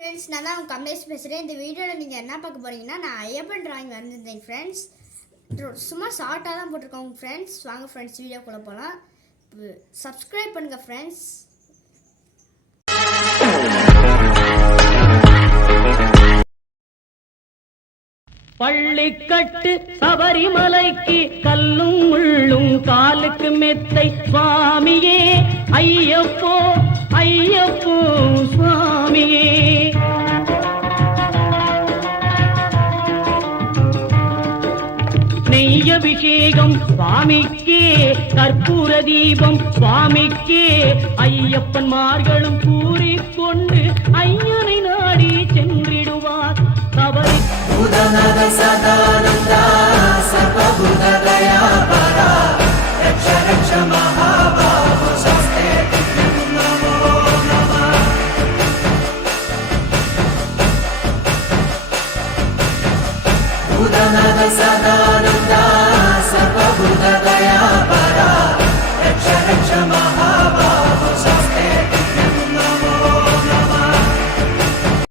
Friends, நான் தான் உங்கள் கமலேஷ் பேசுகிறேன். இந்த வீடியோவில் நீங்கள் என்ன பார்க்க போகிறீங்கன்னா, நான் ஐயப்பன் டிராயிங் வரைஞ்சிருந்தேன் ஃப்ரெண்ட்ஸ். சும்மா ஷார்ட்டாக தான் போட்டிருக்கோங்க ஃப்ரெண்ட்ஸ். வாங்க ஃப்ரெண்ட்ஸ், வீடியோக்குள்ளே போகலாம். சப்ஸ்கிரைப் பண்ணுங்கள் ஃப்ரெண்ட்ஸ். பள்ளிக்கட்டு சபரிமலைக்கு கல்லும் முள்ளும் காலுக்கு மெத்தை சுவாமியே ஐயப்போ ஐயப்போ சுவாமியே. நெய்யபிஷேகம் சுவாமிக்கே, கற்பூர தீபம் சுவாமிக்கே, ஐயப்பன்மார்களும் கூறிக்கொண்டு ஐயனை நாடி சென்றிடுவார். சபரி உதனத சதானந்தா சர்வபூத தயாபரா ரக்ஷ ரக்ஷ மகாபாஹோ சஸ்தே நமோ நமः. உதனத சதா